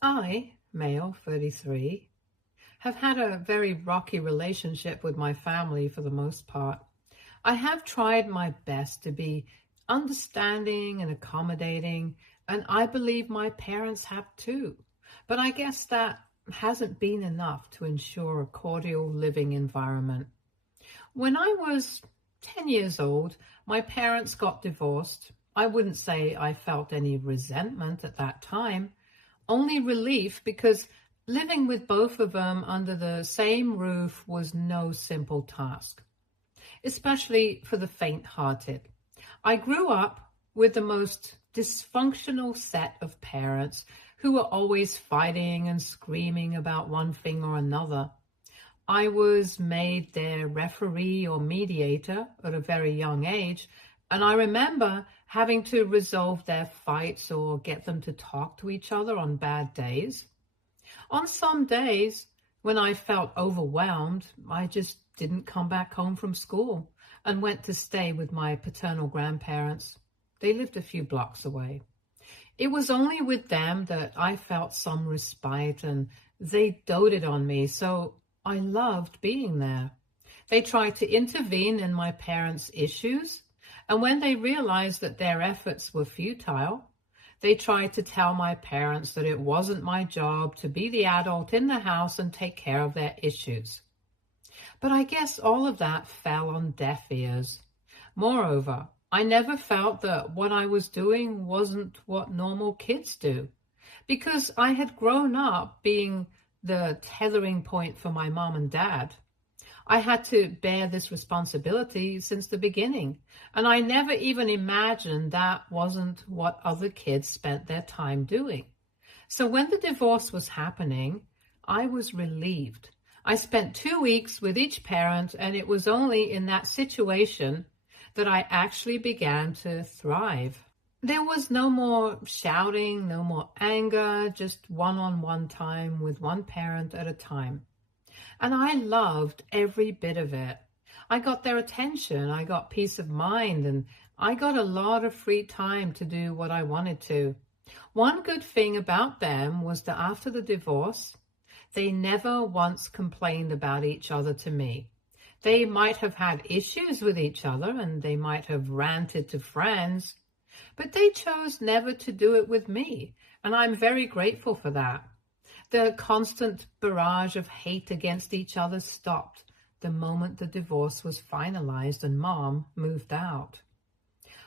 I, male 33, have had a very rocky relationship with my family for the most part. I have tried my best to be understanding and accommodating, and I believe my parents have too. But I guess that hasn't been enough to ensure a cordial living environment. When I was 10 years old, my parents got divorced. I wouldn't say I felt any resentment at that time, only relief because living with both of them under the same roof was no simple task, especially for the faint-hearted. I grew up with the most dysfunctional set of parents who were always fighting and screaming about one thing or another. I was made their referee or mediator at a very young age, and I remember having to resolve their fights or get them to talk to each other on bad days. On some days, when I felt overwhelmed, I just didn't come back home from school and went to stay with my paternal grandparents. They lived a few blocks away. It was only with them that I felt some respite, and they doted on me, so I loved being there. They tried to intervene in my parents' issues, and when they realized that their efforts were futile, they tried to tell my parents that it wasn't my job to be the adult in the house and take care of their issues. But I guess all of that fell on deaf ears. Moreover, I never felt that what I was doing wasn't what normal kids do, because I had grown up being the tethering point for my mom and dad. I had to bear this responsibility since the beginning, and I never even imagined that wasn't what other kids spent their time doing. So when the divorce was happening, I was relieved. I spent 2 weeks with each parent, and it was only in that situation that I actually began to thrive. There was no more shouting, no more anger, just one-on-one time with one parent at a time. And I loved every bit of it. I got their attention, I got peace of mind, and I got a lot of free time to do what I wanted to. One good thing about them was that after the divorce, they never once complained about each other to me. They might have had issues with each other, and they might have ranted to friends, but they chose never to do it with me, and I'm very grateful for that. The constant barrage of hate against each other stopped the moment the divorce was finalized and Mom moved out.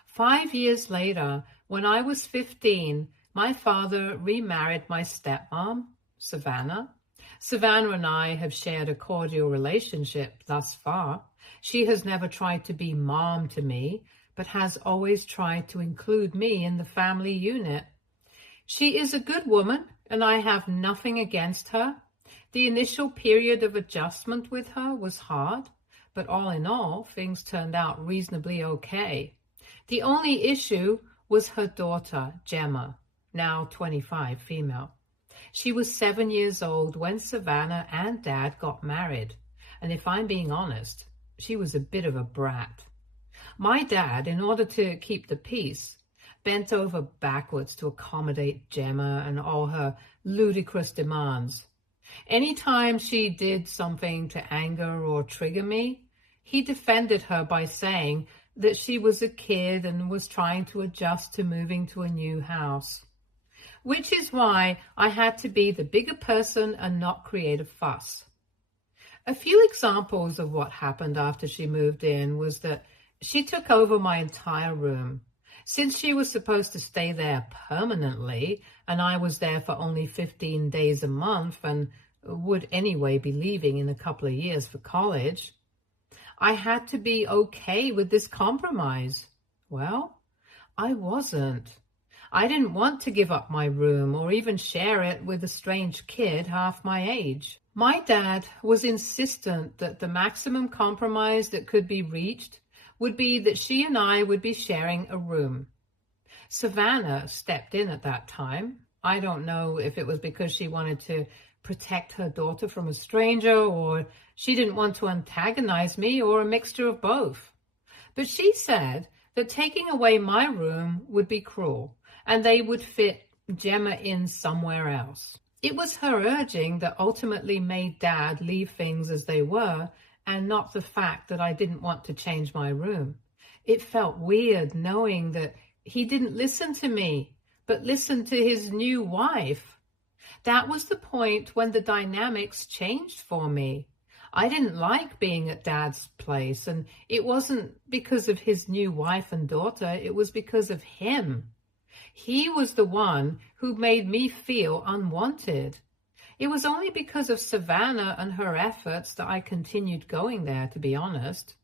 5 years later, when I was 15, my father remarried my stepmom, Savannah. Savannah and I have shared a cordial relationship thus far. She has never tried to be mom to me, but has always tried to include me in the family unit. She is a good woman, and I have nothing against her. The initial period of adjustment with her was hard, but all in all, things turned out reasonably okay. The only issue was her daughter, Gemma, now 25, female. She was 7 years old when Savannah and Dad got married, and if I'm being honest, she was a bit of a brat. My dad, in order to keep the peace, bent over backwards to accommodate Gemma and all her ludicrous demands. Anytime she did something to anger or trigger me, he defended her by saying that she was a kid and was trying to adjust to moving to a new house. Which is why I had to be the bigger person and not create a fuss. A few examples of what happened after she moved in was that she took over my entire room. Since she was supposed to stay there permanently, and I was there for only 15 days a month and would anyway be leaving in a couple of years for college, I had to be okay with this compromise. Well, I wasn't. I didn't want to give up my room or even share it with a strange kid half my age. My dad was insistent that the maximum compromise that could be reached would be that she and I would be sharing a room. Savannah stepped in at that time. I don't know if it was because she wanted to protect her daughter from a stranger, or she didn't want to antagonize me, or a mixture of both. But she said that taking away my room would be cruel, and they would fit Gemma in somewhere else. It was her urging that ultimately made Dad leave things as they were, and not the fact that I didn't want to change my room. It felt weird knowing that he didn't listen to me, but listened to his new wife. That was the point when the dynamics changed for me. I didn't like being at Dad's place, and it wasn't because of his new wife and daughter, it was because of him. He was the one who made me feel unwanted. It was only because of Savannah and her efforts that I continued going there, to be honest.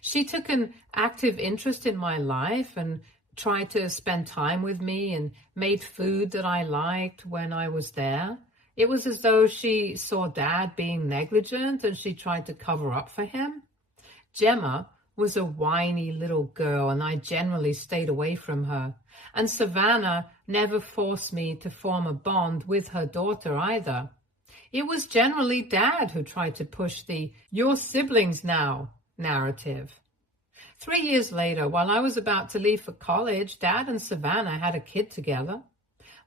She took an active interest in my life and tried to spend time with me and made food that I liked when I was there. It was as though she saw Dad being negligent and she tried to cover up for him. Gemma was a whiny little girl, and I generally stayed away from her. And Savannah never forced me to form a bond with her daughter either. It was generally Dad who tried to push the "your siblings now" narrative. 3 years later, while I was about to leave for college, Dad and Savannah had a kid together.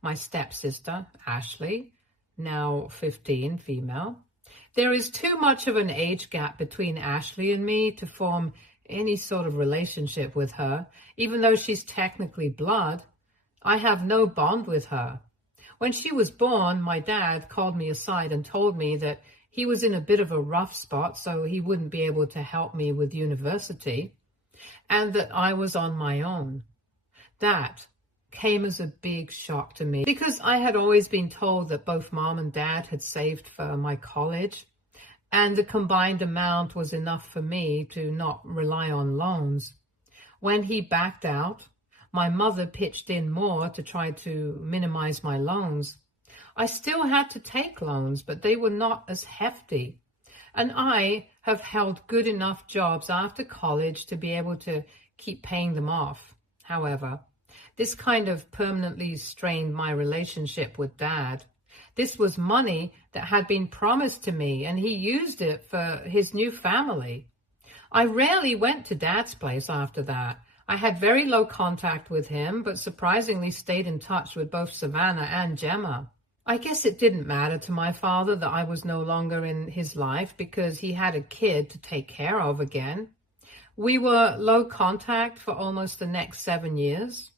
My stepsister, Ashley, now 15, female. There is too much of an age gap between Ashley and me to form any sort of relationship with her. Even though she's technically blood, I have no bond with her. When she was born, my dad called me aside and told me that he was in a bit of a rough spot, so he wouldn't be able to help me with university, and that I was on my own. That came as a big shock to me because I had always been told that both Mom and Dad had saved for my college, and the combined amount was enough for me to not rely on loans. When he backed out, my mother pitched in more to try to minimize my loans. I still had to take loans, but they were not as hefty. And I have held good enough jobs after college to be able to keep paying them off. However, this kind of permanently strained my relationship with Dad. This was money that had been promised to me, and he used it for his new family. I rarely went to Dad's place after that. I had very low contact with him, but surprisingly stayed in touch with both Savannah and Gemma. I guess it didn't matter to my father that I was no longer in his life because he had a kid to take care of again. We were low contact for almost the next 7 years,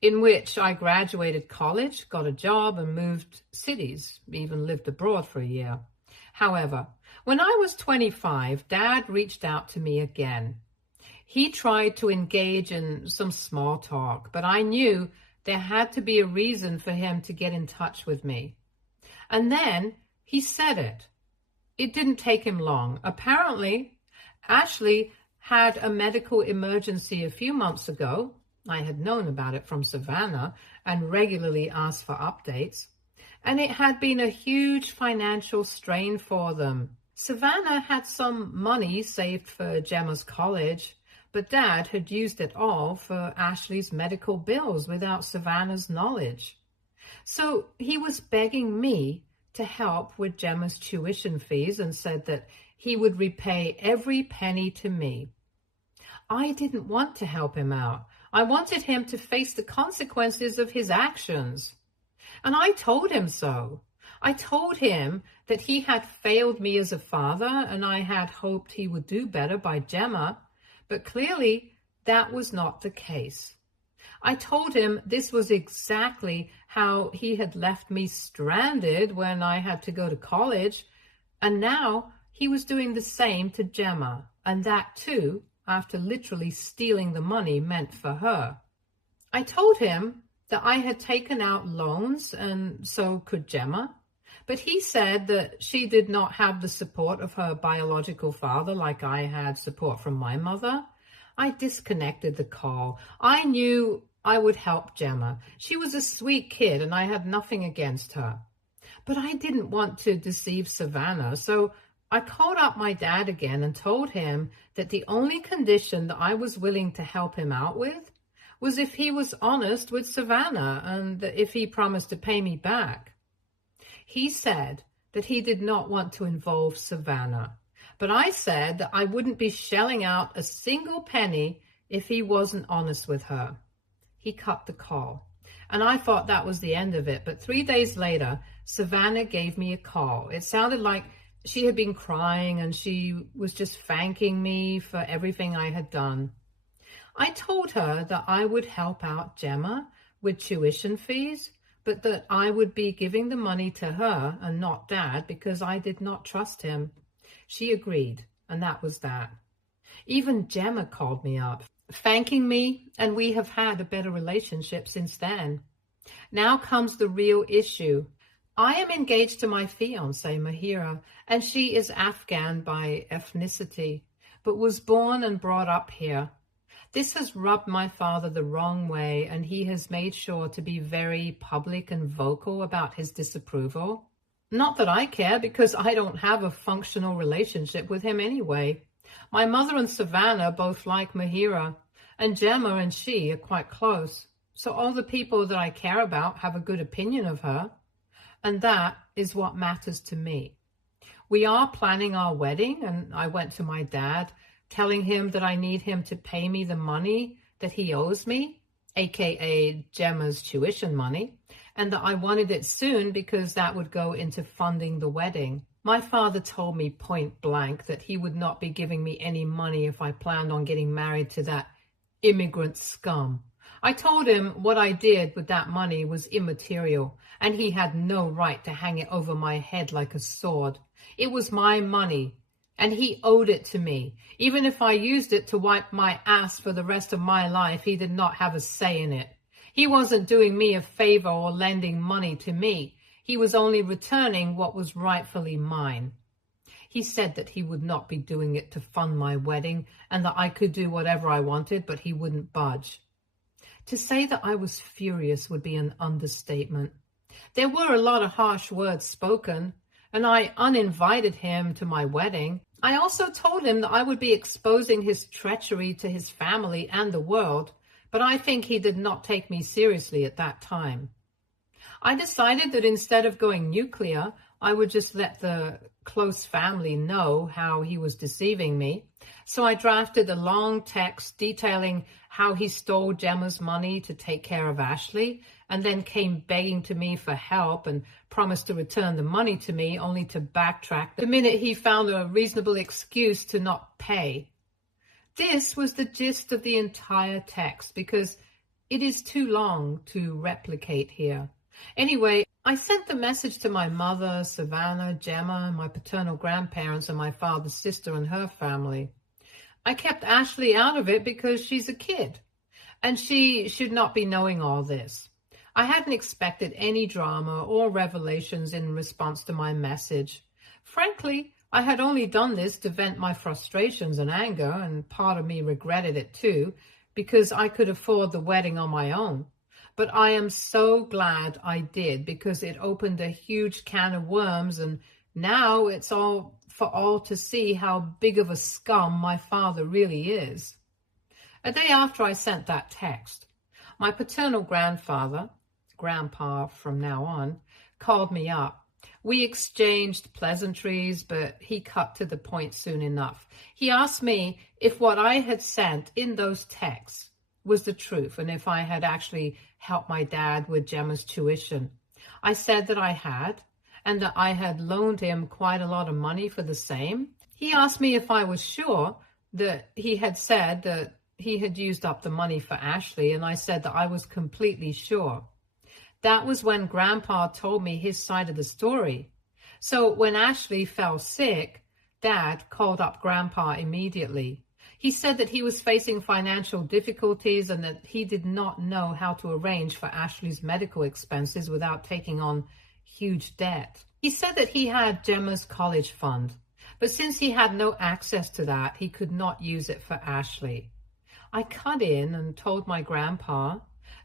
in which I graduated college, got a job, and moved cities, even lived abroad for a year. However, when I was 25, Dad reached out to me again. He tried to engage in some small talk, but I knew there had to be a reason for him to get in touch with me. And then he said it. It didn't take him long. Apparently, Ashley had a medical emergency a few months ago. I had known about it from Savannah and regularly asked for updates. And it had been a huge financial strain for them. Savannah had some money saved for Gemma's college, but Dad had used it all for Ashley's medical bills without Savannah's knowledge. So he was begging me to help with Gemma's tuition fees and said that he would repay every penny to me. I didn't want to help him out. I wanted him to face the consequences of his actions. And I told him so. I told him that he had failed me as a father and I had hoped he would do better by Gemma, but clearly that was not the case. I told him this was exactly how he had left me stranded when I had to go to college, and now he was doing the same to Gemma, and that too after literally stealing the money meant for her. I told him that I had taken out loans and so could Gemma, but he said that she did not have the support of her biological father like I had support from my mother. I disconnected the call. I knew I would help Gemma. She was a sweet kid and I had nothing against her. But I didn't want to deceive Savannah, so I called up my dad again and told him that the only condition that I was willing to help him out with was if he was honest with Savannah and that if he promised to pay me back. He said that he did not want to involve Savannah, but I said that I wouldn't be shelling out a single penny if he wasn't honest with her. He cut the call. And I thought that was the end of it. But 3 days later, Savannah gave me a call. It sounded like she had been crying and she was just thanking me for everything I had done. I told her that I would help out Gemma with tuition fees, but that I would be giving the money to her and not Dad because I did not trust him. She agreed, and that was that. Even Gemma called me up, thanking me, and we have had a better relationship since then. Now comes the real issue. I am engaged to my fiance, Mahira, and she is Afghan by ethnicity, but was born and brought up here. This has rubbed my father the wrong way, and he has made sure to be very public and vocal about his disapproval. Not that I care, because I don't have a functional relationship with him anyway. My mother and Savannah both like Mahira, and Gemma and she are quite close. So all the people that I care about have a good opinion of her, and that is what matters to me. We are planning our wedding, and I went to my dad, telling him that I need him to pay me the money that he owes me, aka Gemma's tuition money, and that I wanted it soon because that would go into funding the wedding. My father told me point blank that he would not be giving me any money if I planned on getting married to that immigrant scum. I told him what I did with that money was immaterial, and he had no right to hang it over my head like a sword. It was my money, and he owed it to me. Even if I used it to wipe my ass for the rest of my life, he did not have a say in it. He wasn't doing me a favor or lending money to me. He was only returning what was rightfully mine. He said that he would not be doing it to fund my wedding and that I could do whatever I wanted, but he wouldn't budge. To say that I was furious would be an understatement. There were a lot of harsh words spoken, and I uninvited him to my wedding. I also told him that I would be exposing his treachery to his family and the world, but I think he did not take me seriously at that time. I decided that instead of going nuclear, I would just let the close family know how he was deceiving me. So I drafted a long text detailing how he stole Gemma's money to take care of Ashley, and then came begging to me for help and promised to return the money to me, only to backtrack the minute he found a reasonable excuse to not pay. This was the gist of the entire text, because it is too long to replicate here. Anyway, I sent the message to my mother, Savannah, Gemma, my paternal grandparents, and my father's sister and her family. I kept Ashley out of it because she's a kid, and she should not be knowing all this. I hadn't expected any drama or revelations in response to my message. Frankly, I had only done this to vent my frustrations and anger, and part of me regretted it too, because I could afford the wedding on my own. But I am so glad I did, because it opened a huge can of worms, and now it's all for all to see how big of a scum my father really is. A day after I sent that text, my paternal grandfather, Grandpa from now on, called me up. We exchanged pleasantries, but he cut to the point soon enough. He asked me if what I had sent in those texts was the truth, and if I had actually helped my dad with Gemma's tuition. I said that I had, and that I had loaned him quite a lot of money for the same. He asked me if I was sure that he had said that he had used up the money for Ashley, and I said that I was completely sure. That was when Grandpa told me his side of the story. So when Ashley fell sick, Dad called up Grandpa immediately. He said that he was facing financial difficulties and that he did not know how to arrange for Ashley's medical expenses without taking on huge debt. He said that he had Gemma's college fund, but since he had no access to that, he could not use it for Ashley. I cut in and told my grandpa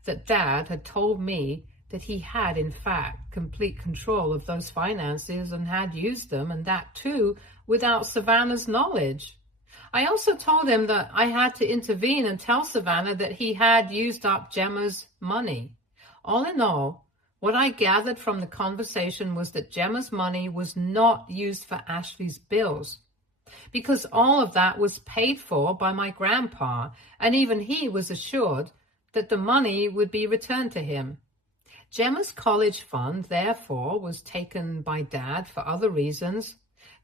that Dad had told me that he had, in fact, complete control of those finances and had used them, and that too without Savannah's knowledge. I also told him that I had to intervene and tell Savannah that he had used up Gemma's money. All in all, what I gathered from the conversation was that Gemma's money was not used for Ashley's bills, because all of that was paid for by my grandpa, and even he was assured that the money would be returned to him. Gemma's college fund, therefore, was taken by Dad for other reasons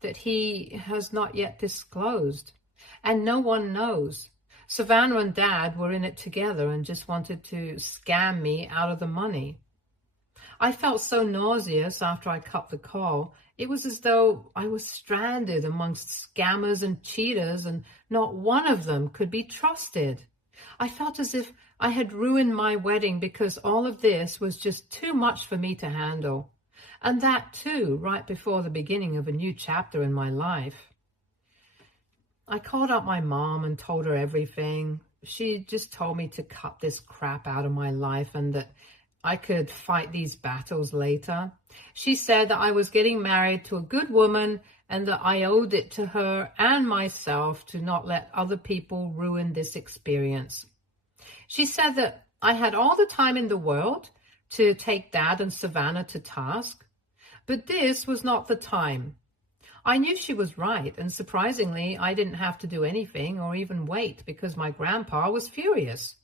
that he has not yet disclosed, and no one knows. Savannah and Dad were in it together and just wanted to scam me out of the money. I felt so nauseous after I cut the call. It was as though I was stranded amongst scammers and cheaters, and not one of them could be trusted. I felt as if I had ruined my wedding because all of this was just too much for me to handle. And that too, right before the beginning of a new chapter in my life. I called up my mom and told her everything. She just told me to cut this crap out of my life and that I could fight these battles later. She said that I was getting married to a good woman and that I owed it to her and myself to not let other people ruin this experience. She said that I had all the time in the world to take Dad and Savannah to task, but this was not the time. I knew she was right, and surprisingly, I didn't have to do anything or even wait because my grandpa was furious.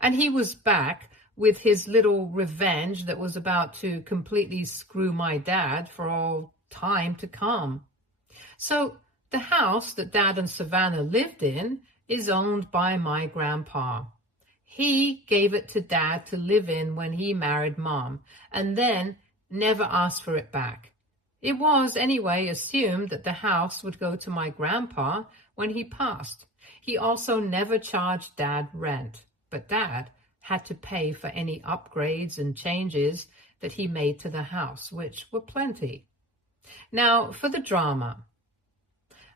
And he was back with his little revenge that was about to completely screw my dad for all time to come. So the house that Dad and Savannah lived in is owned by my grandpa. He gave it to Dad to live in when he married Mom, and then never asked for it back. It was, anyway, assumed that the house would go to my grandpa when he passed. He also never charged Dad rent, but Dad had to pay for any upgrades and changes that he made to the house, which were plenty. Now, for the drama.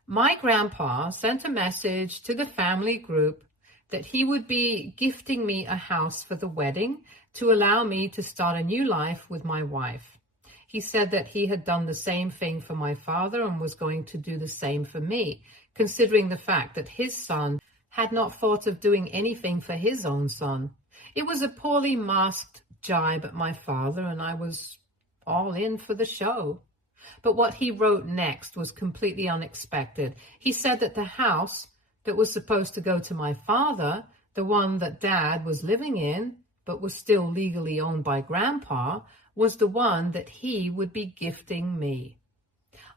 My grandpa sent a message to the family group that he would be gifting me a house for the wedding to allow me to start a new life with my wife. He said that he had done the same thing for my father and was going to do the same for me, considering the fact that his son had not thought of doing anything for his own son. It was a poorly masked jibe at my father, and I was all in for the show. But what he wrote next was completely unexpected. He said that the house that was supposed to go to my father, the one that Dad was living in, but was still legally owned by Grandpa, was the one that he would be gifting me.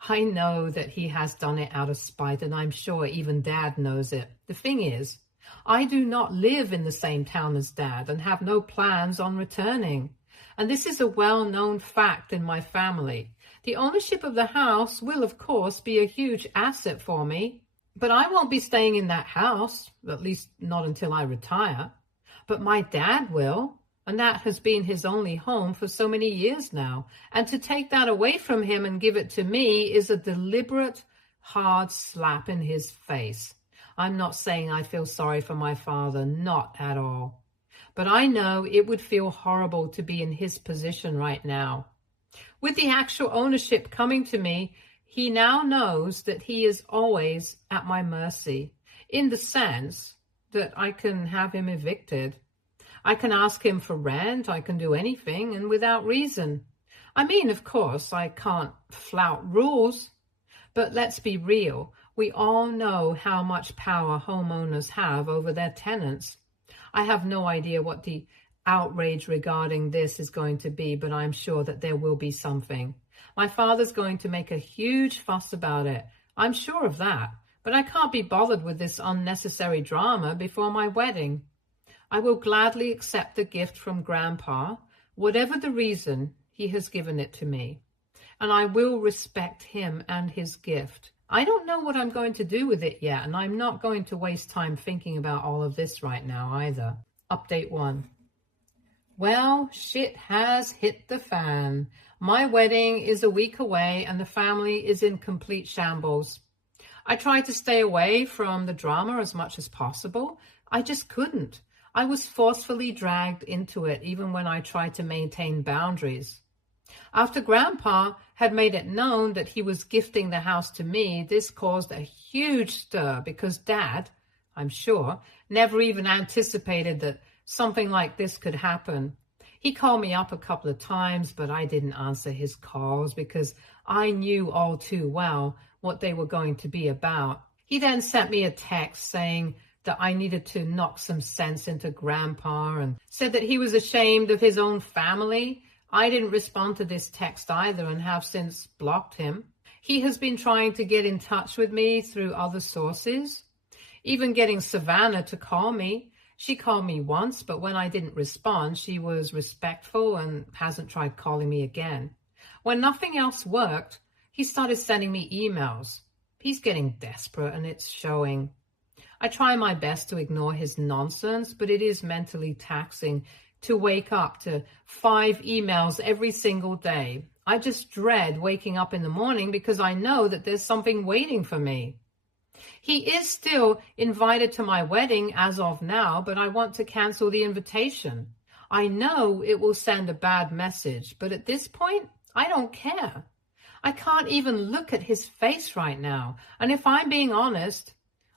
I know that he has done it out of spite, and I'm sure even Dad knows it. The thing is, I do not live in the same town as Dad and have no plans on returning. And this is a well-known fact in my family. The ownership of the house will, of course, be a huge asset for me, but I won't be staying in that house, at least not until I retire. But my dad will, and that has been his only home for so many years now. And to take that away from him and give it to me is a deliberate, hard slap in his face. I'm not saying I feel sorry for my father, not at all. But I know it would feel horrible to be in his position right now. With the actual ownership coming to me, he now knows that he is always at my mercy, in the sense that I can have him evicted. I can ask him for rent, I can do anything, and without reason. I mean, of course, I can't flout rules, but let's be real. We all know how much power homeowners have over their tenants. I have no idea what the outrage regarding this is going to be, but I'm sure that there will be something. My father's going to make a huge fuss about it. I'm sure of that, but I can't be bothered with this unnecessary drama before my wedding. I will gladly accept the gift from Grandpa, whatever the reason he has given it to me, and I will respect him and his gift. I don't know what I'm going to do with it yet, and I'm not going to waste time thinking about all of this right now either. Update 1. Well, shit has hit the fan. My wedding is a week away and the family is in complete shambles. I tried to stay away from the drama as much as possible. I just couldn't. I was forcefully dragged into it even when I tried to maintain boundaries. After Grandpa had made it known that he was gifting the house to me, this caused a huge stir because Dad, I'm sure, never even anticipated that something like this could happen. He called me up a couple of times, but I didn't answer his calls because I knew all too well what they were going to be about. He then sent me a text saying that I needed to knock some sense into Grandpa and said that he was ashamed of his own family I didn't respond to this text either and have since blocked him. He has been trying to get in touch with me through other sources, even getting Savannah to call me. She called me once, but when I didn't respond, she was respectful and hasn't tried calling me again. When nothing else worked, he started sending me emails. He's getting desperate and it's showing. I try my best to ignore his nonsense, but it is mentally taxing to wake up to 5 emails every single day. I just dread waking up in the morning because I know that there's something waiting for me. He is still invited to my wedding as of now, but I want to cancel the invitation. I know it will send a bad message, but at this point, I don't care. I can't even look at his face right now. And if I'm being honest,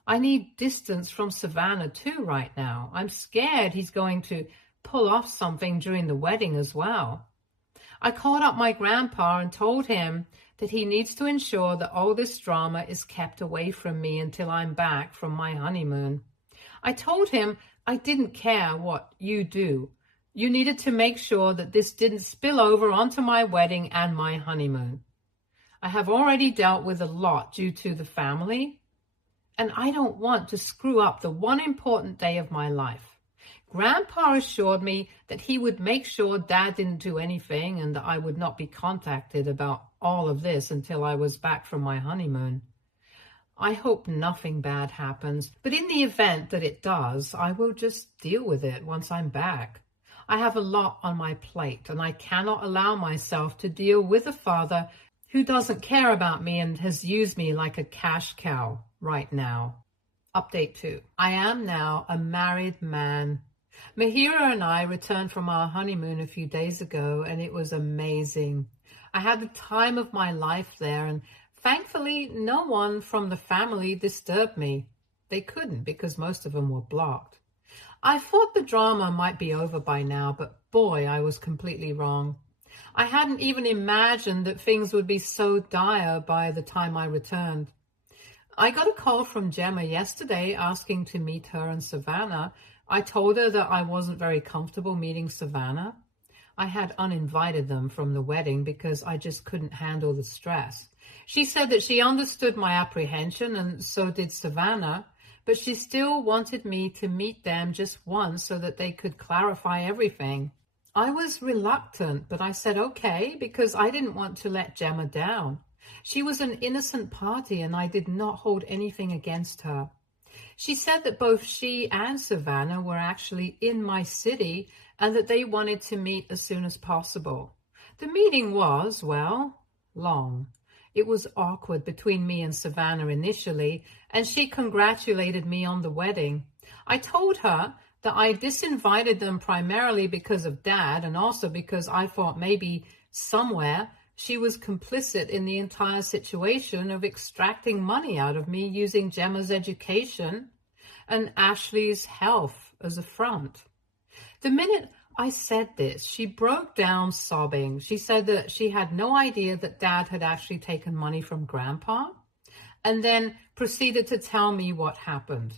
I need distance from Savannah too right now. I'm scared he's going to pull off something during the wedding as well. I called up my grandpa and told him that he needs to ensure that all this drama is kept away from me until I'm back from my honeymoon. I told him I didn't care what you do. You needed to make sure that this didn't spill over onto my wedding and my honeymoon. I have already dealt with a lot due to the family, and I don't want to screw up the one important day of my life. Grandpa assured me that he would make sure Dad didn't do anything and that I would not be contacted about all of this until I was back from my honeymoon. I hope nothing bad happens, but in the event that it does, I will just deal with it once I'm back. I have a lot on my plate, and I cannot allow myself to deal with a father who doesn't care about me and has used me like a cash cow right now. Update 2. I am now a married man. Mahira and I returned from our honeymoon a few days ago, and it was amazing. I had the time of my life there, and thankfully no one from the family disturbed me. They couldn't because most of them were blocked. I thought the drama might be over by now, but boy, I was completely wrong. I hadn't even imagined that things would be so dire by the time I returned. I got a call from Gemma yesterday asking to meet her and Savannah. I told her that I wasn't very comfortable meeting Savannah. I had uninvited them from the wedding because I just couldn't handle the stress. She said that she understood my apprehension, and so did Savannah, but she still wanted me to meet them just once so that they could clarify everything. I was reluctant, but I said okay because I didn't want to let Gemma down. She was an innocent party and I did not hold anything against her. She said that both she and Savannah were actually in my city and that they wanted to meet as soon as possible. The meeting was, well, long. It was awkward between me and Savannah initially, and she congratulated me on the wedding. I told her that I disinvited them primarily because of Dad and also because I thought maybe somewhere she was complicit in the entire situation of extracting money out of me using Gemma's education and Ashley's health as a front. The minute I said this, she broke down sobbing. She said that she had no idea that Dad had actually taken money from Grandpa, and then proceeded to tell me what happened.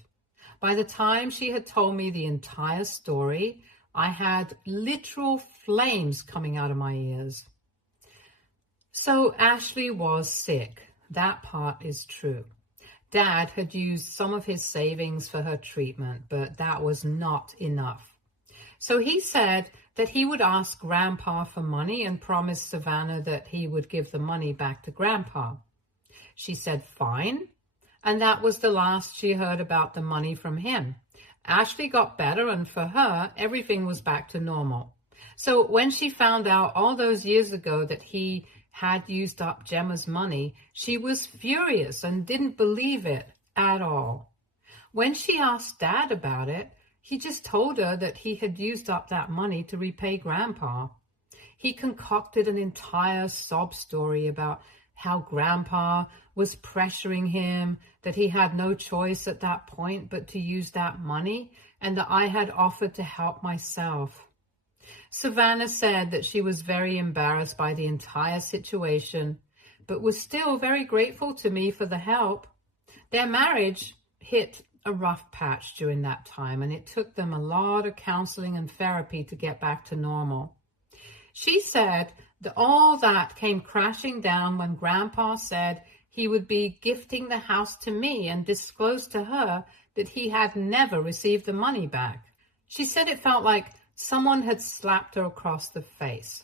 By the time she had told me the entire story, I had literal flames coming out of my ears. So Ashley was sick. That part is true. Dad had used some of his savings for her treatment, but that was not enough. So he said that he would ask Grandpa for money and promised Savannah that he would give the money back to Grandpa. She said fine, and that was the last she heard about the money from him. Ashley got better, and for her, everything was back to normal. So when she found out all those years ago that he had used up Gemma's money, she was furious and didn't believe it at all. When she asked Dad about it, he just told her that he had used up that money to repay Grandpa. He concocted an entire sob story about how Grandpa was pressuring him, that he had no choice at that point but to use that money, and that I had offered to help myself. Savannah said that she was very embarrassed by the entire situation, but was still very grateful to me for the help. Their marriage hit a rough patch during that time, and it took them a lot of counseling and therapy to get back to normal. She said that all that came crashing down when Grandpa said he would be gifting the house to me and disclosed to her that he had never received the money back. She said it felt like someone had slapped her across the face.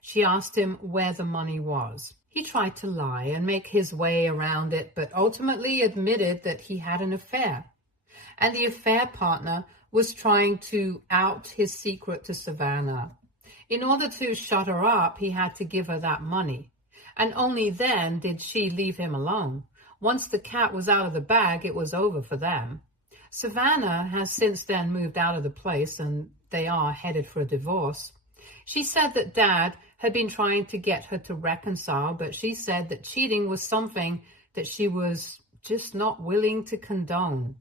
She asked him where the money was. He tried to lie and make his way around it, but ultimately admitted that he had an affair. And the affair partner was trying to out his secret to Savannah. In order to shut her up, he had to give her that money. And only then did she leave him alone. Once the cat was out of the bag, it was over for them. Savannah has since then moved out of the place, and they are headed for a divorce. She said that Dad had been trying to get her to reconcile, but she said that cheating was something that she was just not willing to condone.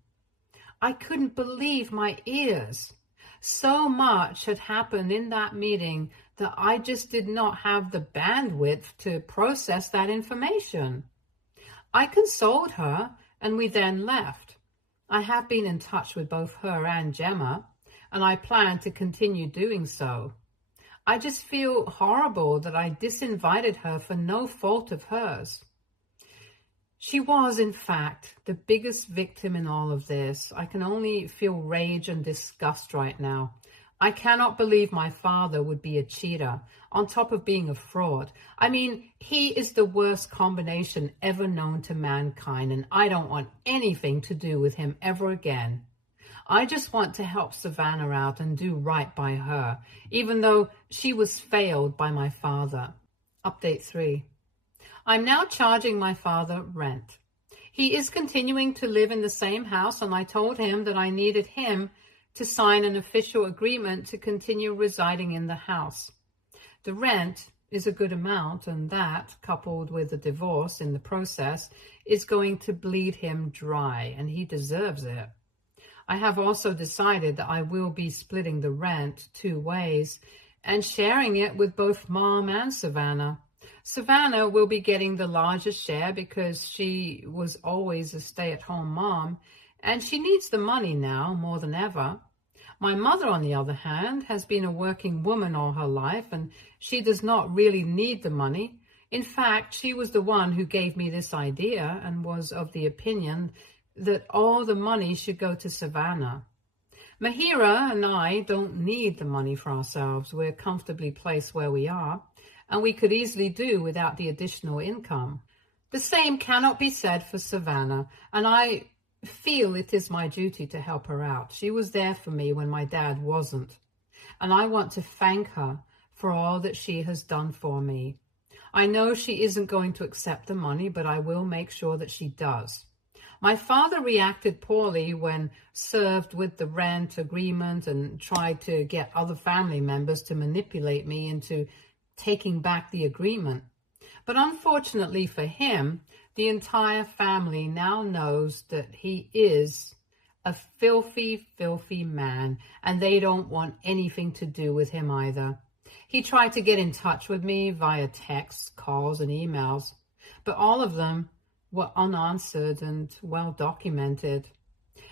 I couldn't believe my ears. So much had happened in that meeting that I just did not have the bandwidth to process that information. I consoled her, and we then left. I have been in touch with both her and Gemma, and I plan to continue doing so. I just feel horrible that I disinvited her for no fault of hers. She was, in fact, the biggest victim in all of this. I can only feel rage and disgust right now. I cannot believe my father would be a cheater, on top of being a fraud. I mean, he is the worst combination ever known to mankind, and I don't want anything to do with him ever again. I just want to help Savannah out and do right by her, even though she was failed by my father. Update 3. I'm now charging my father rent. He is continuing to live in the same house, and I told him that I needed him to sign an official agreement to continue residing in the house. The rent is a good amount, and that, coupled with the divorce in the process, is going to bleed him dry, and he deserves it. I have also decided that I will be splitting the rent 2 ways and sharing it with both Mom and Savannah. Savannah will be getting the largest share because she was always a stay-at-home mom, and she needs the money now more than ever. My mother, on the other hand, has been a working woman all her life, and she does not really need the money. In fact, she was the one who gave me this idea and was of the opinion that all the money should go to Savannah. Mahira and I don't need the money for ourselves. We're comfortably placed where we are, and we could easily do without the additional income. The same cannot be said for Savannah, and I feel it is my duty to help her out. She was there for me when my dad wasn't, and I want to thank her for all that she has done for me. I know she isn't going to accept the money, but I will make sure that she does. My father reacted poorly when served with the rent agreement and tried to get other family members to manipulate me into taking back the agreement. But unfortunately for him, the entire family now knows that he is a filthy, filthy man, and they don't want anything to do with him either. He tried to get in touch with me via texts, calls, and emails, but all of them were unanswered and well documented.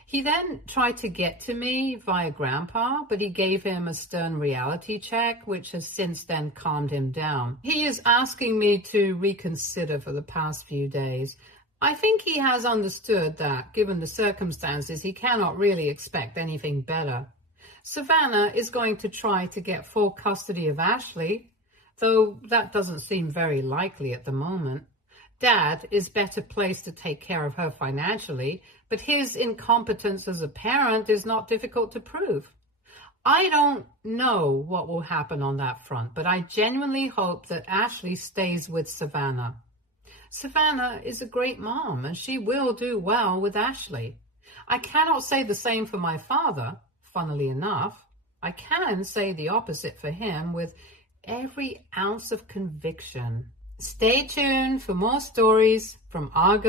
He then tried to get to me via Grandpa, but he gave him a stern reality check, which has since then calmed him down. He is asking me to reconsider for the past few days. I think he has understood that, given the circumstances, he cannot really expect anything better. Savannah is going to try to get full custody of Ashley, though that doesn't seem very likely at the moment. Dad is better placed to take care of her financially, but his incompetence as a parent is not difficult to prove. I don't know what will happen on that front, but I genuinely hope that Ashley stays with Savannah. Savannah is a great mom, and she will do well with Ashley. I cannot say the same for my father, funnily enough. I can say the opposite for him with every ounce of conviction. Stay tuned for more stories from Argo.